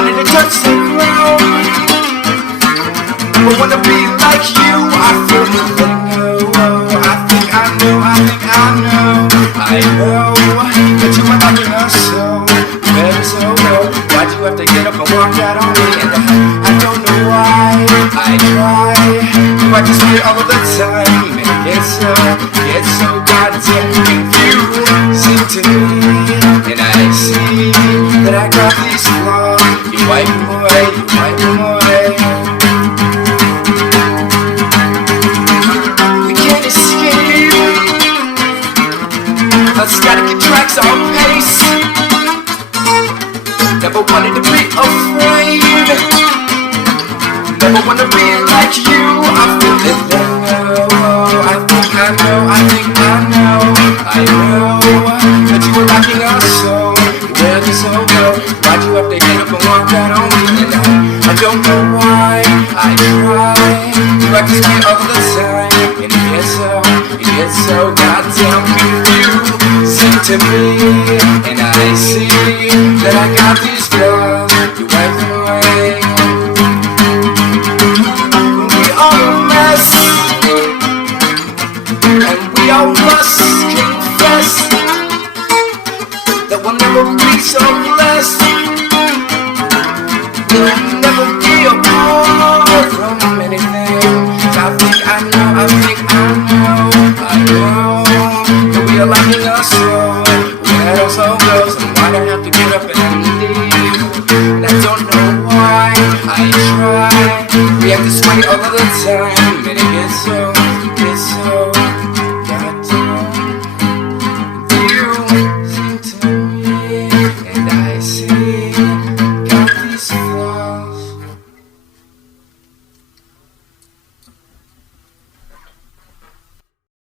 wanted to touch the ground. Never wanna be like you. I feel you letting go. I think I know that you are loving us so very so low. Why'd you have to get up and walk out on me? And I don't know why. I try to practice me all of the time, and it gets so goddamn confusing to me. And I see that I got these flaws. You wipe them away, you wipe them away. We can't escape. Let's gotta get tracks on pace. Never wanted to be afraid. Never wanna be like you. I feel it now. I think I know that you were rocking us so well, so well. Why'd you have to get up and walk out on me? And I don't know why. I try to practice me all the time, and it gets so goddamn confusing to me. And I see that I got these flaws. You wipe them away. We are a mess, and we all must confess that we'll never be so blessed. We'll never be apart from anything. I think I know that we are liking us so well, so goes. And why do I have to get up and leave? And I don't know why. I try, we have to sway all of the time, and it gets so